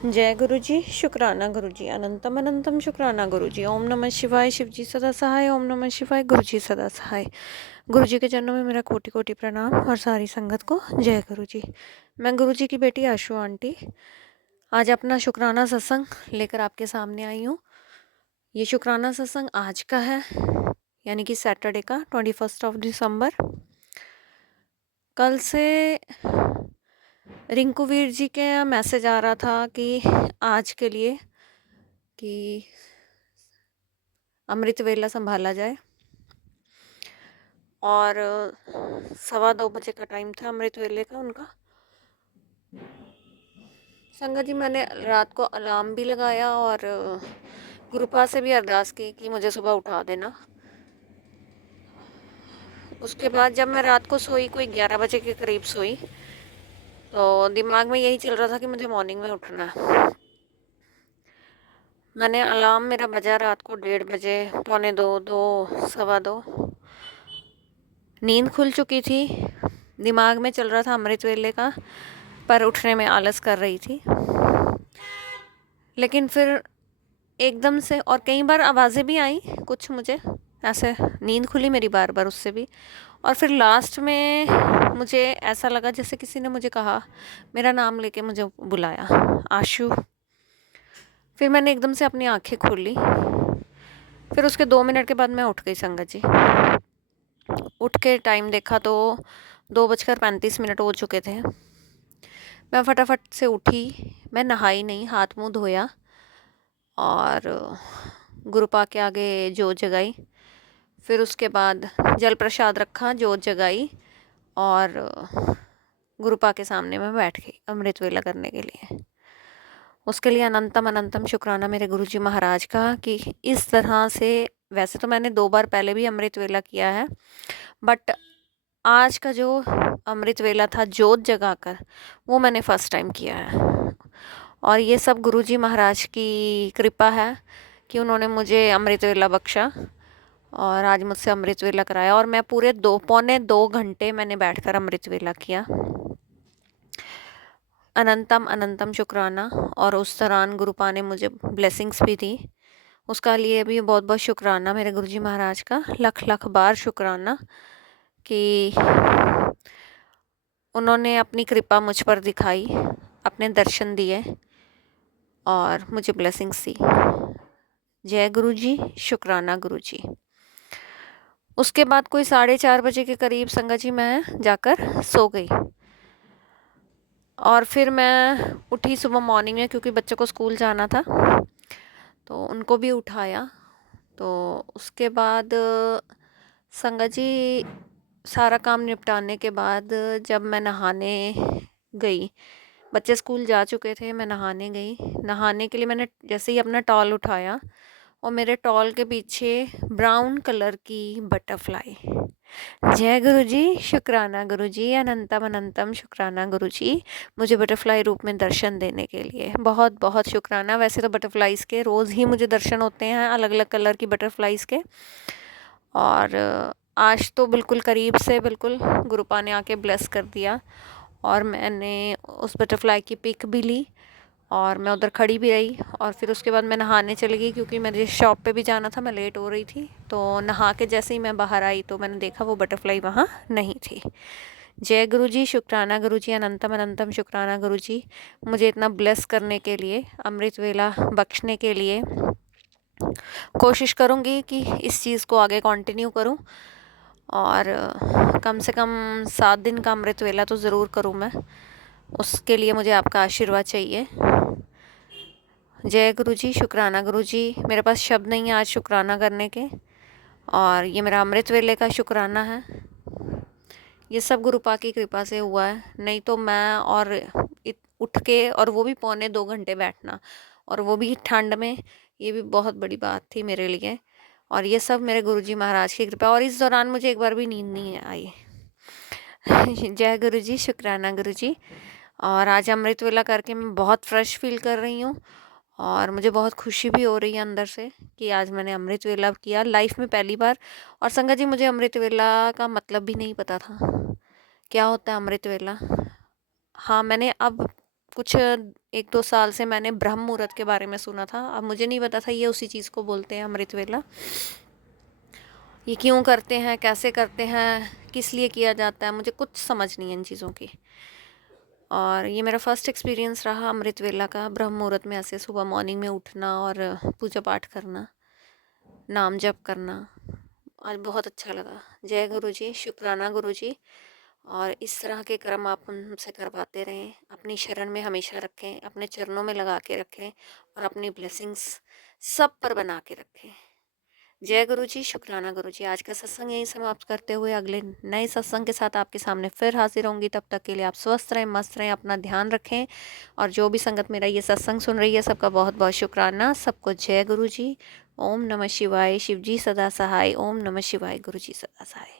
जय गुरु जी, शुक्राना गुरु जी, अनंतम अनंतम शुक्राना गुरु जी। ओम नमः शिवाय, शिव जी सदा सहाय। ओम नमः शिवाय, गुरु जी सदा सहाय। गुरु जी के चरणों में मेरा कोटि कोटि प्रणाम और सारी संगत को जय गुरु जी। मैं गुरु जी की बेटी आशु आंटी आज अपना शुक्राना सत्संग लेकर आपके सामने आई हूँ। ये शुक्राना सत्संग आज का है, यानी कि सैटरडे का 21 दिसंबर। कल से रिंकूवीर जी के मैसेज आ रहा था कि आज के लिए कि अमृत वेला संभाला जाए, और 2:15 बजे का टाइम था अमृत वेले का उनका। संगत जी, मैंने रात को अलार्म भी लगाया और गुरुपा से भी अरदास की कि मुझे सुबह उठा देना। उसके बाद जब मैं रात को सोई, कोई 11 बजे के करीब सोई, तो दिमाग में यही चल रहा था कि मुझे मॉर्निंग में उठना है। मैंने अलार्म मेरा बजा रात को 1:30 बजे, 1:45, 2, 2:15। नींद खुल चुकी थी, दिमाग में चल रहा था अमृत वेले का, पर उठने में आलस कर रही थी। लेकिन फिर एकदम से, और कई बार आवाज़ें भी आई कुछ, मुझे ऐसे नींद खुली मेरी बार बार उससे भी। और फिर लास्ट में मुझे ऐसा लगा जैसे किसी ने मुझे कहा, मेरा नाम लेके मुझे बुलाया, आशु। फिर मैंने एकदम से अपनी आंखें खोली। फिर उसके 2 मिनट के बाद मैं उठ गई संगत जी। उठ के टाइम देखा तो 2:35 हो चुके थे। मैं फटाफट से उठी, मैं नहाई नहीं, हाथ मुंह धोया और गुरुपा के आगे जोत जगाई। फिर उसके बाद जल प्रसाद रखा, जोत जगाई और गुरुपा के सामने मैं बैठ गई अमृत वेला करने के लिए। उसके लिए अनंतम अनंतम शुक्राना मेरे गुरुजी महाराज का कि इस तरह से, वैसे तो मैंने 2 बार पहले भी अमृत वेला किया है, बट आज का जो अमृत वेला था जोत जगाकर, वो मैंने फर्स्ट टाइम किया है। और ये सब गुरुजी महाराज की कृपा है कि उन्होंने मुझे अमृत वेला बख्शा और आज मुझसे अमृत वेला कराया। और मैं पूरे 2 घंटे मैंने बैठकर अमृत वेला किया। अनंतम अनंतम शुक्राना। और उस दौरान गुरुपा ने मुझे ब्लेसिंग्स भी दी, उसका लिए भी बहुत बहुत शुक्राना मेरे गुरुजी महाराज का, लख लख बार शुक्राना कि उन्होंने अपनी कृपा मुझ पर दिखाई, अपने दर्शन दिए और मुझे ब्लेसिंग्स दी। जय गुरु जी, शुक्राना गुरु जी। उसके बाद कोई 4:30 बजे के करीब संगत जी मैं जाकर सो गई। और फिर मैं उठी सुबह मॉर्निंग में, क्योंकि बच्चों को स्कूल जाना था, तो उनको भी उठाया। तो उसके बाद संगत जी सारा काम निपटाने के बाद जब मैं नहाने गई, बच्चे स्कूल जा चुके थे, मैं नहाने गई। नहाने के लिए मैंने जैसे ही अपना टॉल उठाया और मेरे टॉल के पीछे ब्राउन कलर की बटरफ्लाई। जय गुरु जी, शुक्राना गुरु जी, अनंतम अनंतम शुक्राना गुरु जी, मुझे बटरफ्लाई रूप में दर्शन देने के लिए बहुत बहुत शुक्राना। वैसे तो बटरफ्लाइज़ के रोज़ ही मुझे दर्शन होते हैं, अलग अलग कलर की बटरफ्लाइज़ के। और आज तो बिल्कुल करीब से, बिल्कुल गुरुपा ने आके ब्लेस कर दिया। और मैंने उस बटरफ्लाई की पिक भी ली और मैं उधर खड़ी भी रही। और फिर उसके बाद मैं नहाने चली गई, क्योंकि मुझे शॉप पे भी जाना था, मैं लेट हो रही थी। तो नहा के जैसे ही मैं बाहर आई तो मैंने देखा वो बटरफ्लाई वहाँ नहीं थी। जय गुरु जी, शुक्राना गुरु जी, अनंतम अनंतम शुक्राना गुरु जी, मुझे इतना ब्लेस करने के लिए, अमृत वेला बख्शने के लिए। कोशिश करूँगी कि इस चीज़ को आगे कंटिन्यू करूँ और कम से कम 7 दिन का अमृत वेला तो ज़रूर करूँ मैं। उसके लिए मुझे आपका आशीर्वाद चाहिए। जय गुरु जी, शुक्राना गुरु जी, मेरे पास शब्द नहीं है आज शुक्राना करने के। और ये मेरा अमृत वेले का शुक्राना है, ये सब गुरुपा की कृपा से हुआ है। नहीं तो मैं और उठ के, और वो भी 1:45 घंटे बैठना, और वो भी ठंड में, ये भी बहुत बड़ी बात थी मेरे लिए। और ये सब मेरे गुरुजी महाराज की कृपा। और इस दौरान मुझे एक बार भी नींद नहीं आई। जय गुरु जी, शुक्राना गुरु जी। और आज अमृत वेला करके मैं बहुत फ्रेश फील कर रही हूँ और मुझे बहुत खुशी भी हो रही है अंदर से कि आज मैंने अमृत वेला किया लाइफ में पहली बार। और संगत जी, मुझे अमृत वेला का मतलब भी नहीं पता था क्या होता है अमृत वेला। हाँ, मैंने अब कुछ 1-2 साल से मैंने ब्रह्म मुहूर्त के बारे में सुना था। अब मुझे नहीं पता था ये उसी चीज़ को बोलते हैं अमृत वेला। ये क्यों करते हैं, कैसे करते हैं, किस लिए किया जाता है, मुझे कुछ समझ नहीं है इन चीज़ों की। और ये मेरा फर्स्ट एक्सपीरियंस रहा अमृत वेला का, ब्रह्म मुहूर्त में ऐसे सुबह मॉर्निंग में उठना और पूजा पाठ करना, नाम जप करना। आज बहुत अच्छा लगा। जय गुरु जी, शुक्राना गुरु जी। और इस तरह के कर्म आप हमसे करवाते रहें, अपनी शरण में हमेशा रखें, अपने चरणों में लगा के रखें और अपनी ब्लेसिंग्स सब पर बना के रखें। जय गुरु जी, शुक्राना गुरु जी। आज का सत्संग यहीं समाप्त करते हुए अगले नए सत्संग के साथ आपके सामने फिर हाजिर होंगी। तब तक के लिए आप स्वस्थ रहें, मस्त रहें, अपना ध्यान रखें। और जो भी संगत मेरा ये सत्संग सुन रही है, सबका बहुत बहुत शुक्राना। सबको जय गुरु जी। ओम नमः शिवाय। शिव जी सदा सहाय। ओम नमः शिवाय। गुरु जी सदा सहाय।